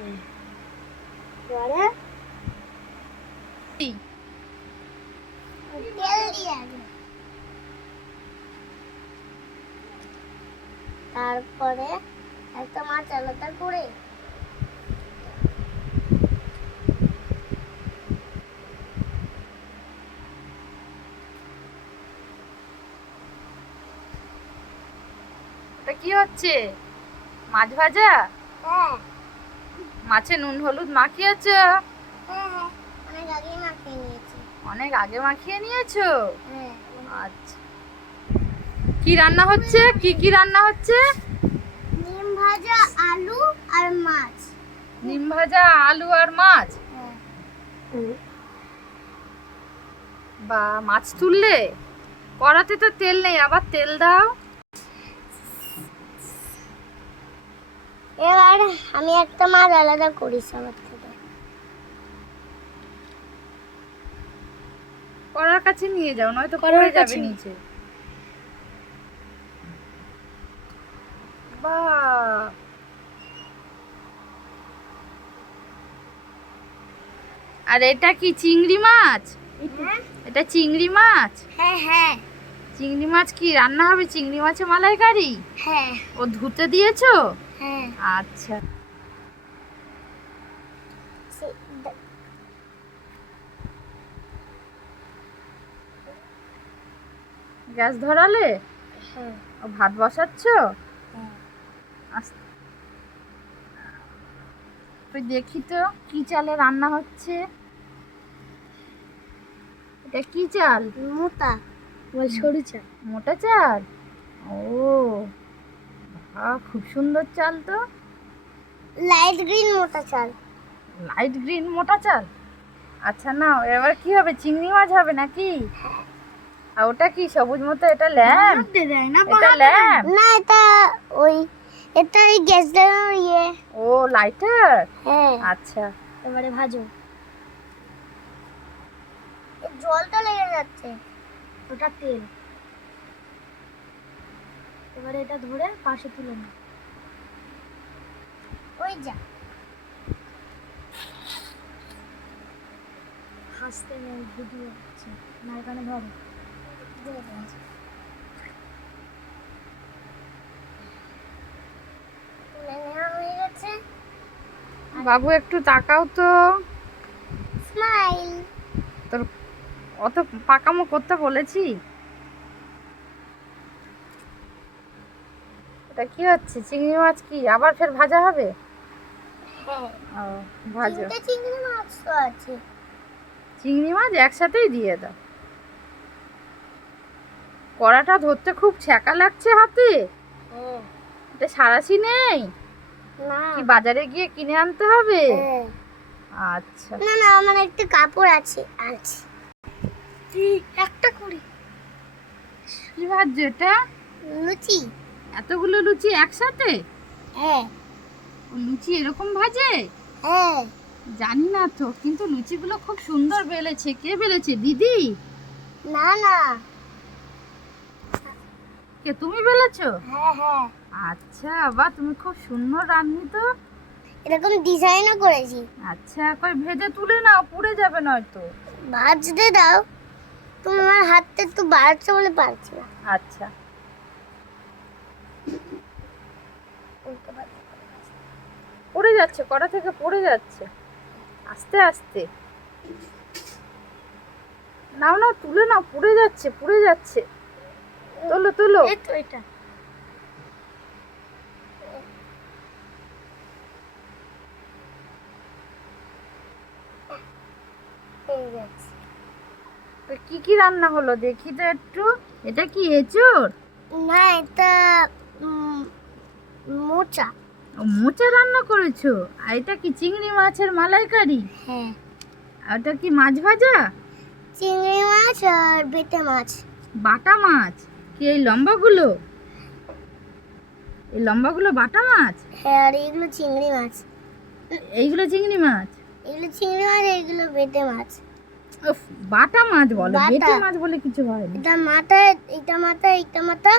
এবারে তেল দিয়ে আগে, তারপরে একটা মাছ আলাদা করে এটা কি হচ্ছে? মাছ ভাজা? হ্যাঁ মাছে নুন হলুদ মাখিয়েছো? হ্যাঁ হ্যাঁ অনেক আগেই মাখিয়ে নিয়েছি। অনেক আগে মাখিয়ে নিয়েছো? হ্যাঁ আচ্ছা, কি রান্না হচ্ছে? কি রান্না হচ্ছে? ডিম ভাজা, আলু আর মাছ। ডিম ভাজা, আলু আর মাছ। হ্যাঁ বা মাছ তুললে? কড়াতে তো তেল নেই, আবার তেল দাও। এবার আমি একটা মাছ আলাদা করি সবার থেকে। কড়ার কাছে নিয়ে যাও, নয়তো কড়ার পড়ে যাবে কাছে? নিচে। বাহ, আর এটা কি চিংড়ি মাছ? এটা চিংড়ি মাছ? হ্যাঁ হ্যাঁ চিংড়ি মাছ কি রান্না হবে? চিংড়ি মাছে মালাইকারি? হ্যাঁ ও ধুতে দিয়েছো? হ্যাঁ আচ্ছা, গ্যাস ধরালে? হ্যাঁ ও ভাত বসাচ্ছ? হ্যাঁ তুই দেখি তো কি চালে রান্না হচ্ছে। এটা কি চাল? মোটা বল সরু চাল। মোটা চাল? ও খুব সুন্দর চাল তো। লাইট গ্রিন মোটা চাল। লাইট গ্রিন মোটা চাল। আচ্ছা, নাও এবার কি হবে? চিংড়ি মাছ হবে নাকি? আর ওটা কি সবুজ মতো? এটা ল্যাম্প? এটা ল্যাম্প? না এটা ওই এটা ওই গ্যাস জ্বালানোর ইয়ে। ও লাইটার? হ্যাঁ আচ্ছা, এবারে ভাজো। জলটা লেগে যাচ্ছে, ওটা তেল। এবারে এটা ধরে পাশে তুলে নাও। ওই যা হাসতে নেই, ভিডিও হচ্ছে না, এখানে ধরো। তুলে নেওয়া হয়ে গেছে। বাবু একটু তাকাও তো। স্মাইল। তোর অত পাকামো করতে বলেছি? এটা কি হচ্ছে? চিংড়ি মাছ কি আবার ফের ভাজা হবে? হ্যাঁ ও ভাজো। তিনটে চিংড়ি মাছ তো আছে। চিংড়ি মাছ একসাথেই দিয়ে দাও। কড়াটা ধরতে খুব ছ্যাঁকা লাগছে হাতে। হ্যাঁ এটা সারাশি নেই? না কি বাজারে গিয়ে কিনে আনতে হবে? হ্যাঁ। আচ্ছা, না না আমার একটা কাপড় আছে, আনছি। একটা করি কি ভাজছো এটা? লুচি। এতগুলো লুচি একসাথে? হ্যাঁ ও লুচি এরকম ভাজে? হ্যাঁ জানি না তো, কিন্তু লুচিগুলো খুব সুন্দর বেলেছে। কে বেলেছে? দিদি? না না কে, তুমি বেলেছো? হ্যাঁ হ্যাঁ আচ্ছা, বাহ, তুমি খুব সুন্দর রাঁধুনি তো। এরকম ডিজাইনও করেছি। আচ্ছা, কই ভেজে তুলে নাও, পুড়ে যাবে নয়তো। ভাজতে দাও, তুমি আমার হাতটা একটু বাড়ছে বলে পারছি না। আচ্ছা, পড়ে যাচ্ছে, কড়া থেকে পড়ে যাচ্ছে। আস্তে আস্তে নাও নাও, তুলে নাও, পুড়ে যাচ্ছে, পুড়ে যাচ্ছে। তোলো তোলো। এই তো এটা হয়ে গেছে। তো কি রান্না হলো দেখি তো একটু। এটা কি এঁচোড়? না এটা মোচা। ও, মোচা রান্না করেছো? আর এটা কি চিংড়ি মাছের মালাইকারি? হ্যাঁ আর ওটা কি মাছ ভাজা? চিংড়ি মাছ আর বেটে মাছ। বাটা মাছ? কি এই লম্বাগুলো? এই লম্বাগুলো বাটা মাছ? হ্যাঁ আর এগুলো চিংড়ি মাছ। এইগুলো চিংড়ি মাছ? এগুলো চিংড়ি মাছ, এগুলো বেটে মাছ। উফ, বাটা মাছ বলো, বাটা। বেটে মাছ বলে কিছু হয় না। এটা মাথা, এটা মাথা, এটা মাথা,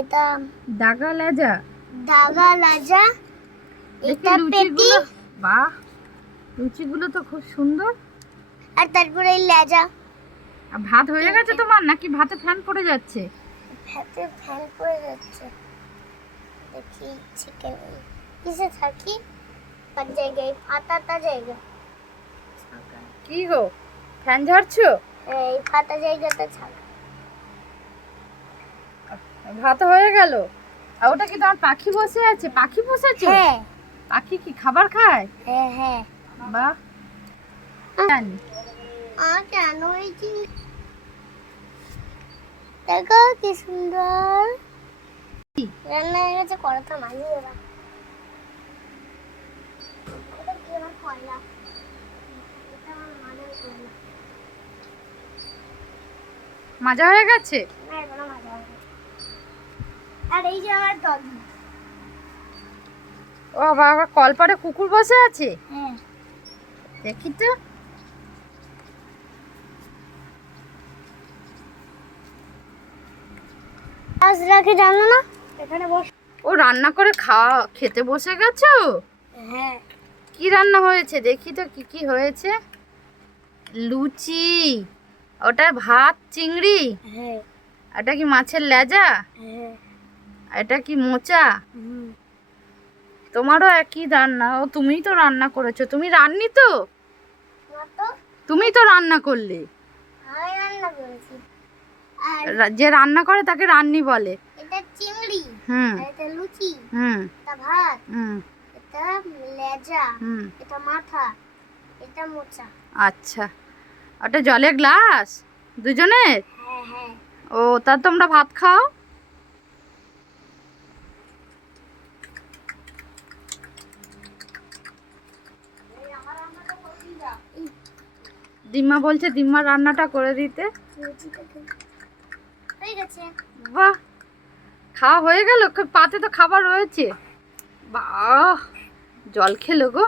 এটা দাগা লেজা। দাগা লাজা, দেখি এটা পেটি। লুচিগুলো, বাহ, লুচিগুলো তো খুব সুন্দর। আর তারপরে এই লেজা। আর ভাত হয়ে গেছে তোমার, নাকি ভাতে ফ্যান পড়ে যাচ্ছে? ভাতে ফ্যান পড়ে যাচ্ছে। দেখি চিকেন কিসে থাকি, আর জায়গায় পাতাটা জায়গা। কি গো, ফ্যান ঝাড়ছো? এই পাতা জায়গাটা ছাড়া। ভাত হয়ে গেল। আর ওটা কি তোমার পাখি বসে আছে? পাখি বসেছে? হ্যাঁ পাখি কি খাবার খায়? হ্যাঁ হ্যাঁ। বাহ, জানি। কেন হয়েছি দেখো কি সুন্দর রান্না হয়ে গেছে। কড়াটা মাঝে ওরা এটা কি আমার কয়লা, এটা আমার মাঝে কয়লা। মাজা হয়ে গেছে? না এখনো মাজা হয়নি। আর এই যে আমার ডগি। ও বাবা, কলপারে কুকুর বসে আছে? হ্যাঁ দেখি তো। আজ রাখে জানো না, এখানে বস। ও রান্না করে খেতে বসে গেছো? হ্যাঁ কি রান্না হয়েছে দেখি তো, কি কি হয়েছে? লুচি, ওটা ভাত চিংড়ি, হ্যাঁ এটা কি মাছের লেজা, হ্যাঁ। এটা কি মোচা। তোমারও একই রান্না। ও তুমিই তো রান্না করেছো, তুমি রান্নি তো, তুমিই তো রান্না করলে। আমি রান্না করেছি। আর যে রান্না করে তাকে রান্নি বলে। এটা চিংড়ি, হুম আর এটা লুচি, হুম এটা ভাত, হুম এটা লেজা, হুম। এটা মাথা, এটা মোচা। আচ্ছা, ওটা জলের গ্লাস দুজনের? হ্যাঁ হ্যাঁ। ও, তা তোমরা ভাত খাও। দিম্মা বলছে দিম্মা রান্নাটা করে দিতে। হয়ে গেছে। বাহ, খাওয়া হয়ে গেল? পাতে তো খাবার রয়েছে। বাহ, জল খেলো গো।